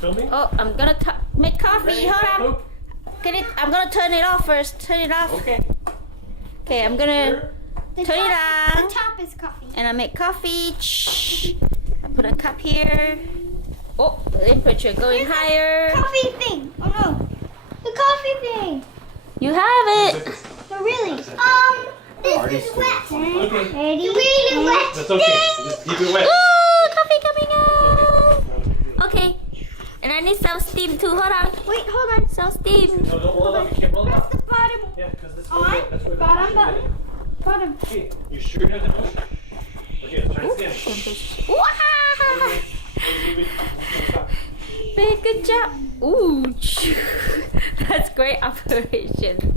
filming? Oh, I'm gonna make coffee. Ready, Hold on. Luke? I'm gonna turn it off first. Turn it off. Okay. Okay, I'm gonna turn it on. The top is coffee. And I make coffee. I put a cup here. Oh, the temperature going higher. Coffee thing. Oh no. The coffee thing. You have it. No, really. This is wet. Okay. Ready? Really wet. That's okay. Just keep it wet. Ooh, coffee coming out. Okay. And I need some steam too. Hold on. Wait, hold on. Some steam. No, don't roll it up. You can't roll it Press up. the bottom. Yeah, because this On. that's where the Bottom button. Bottom. Okay, you sure you have to push? Okay, let's try it again. Wow. Very good job. Ooh. That's great operation.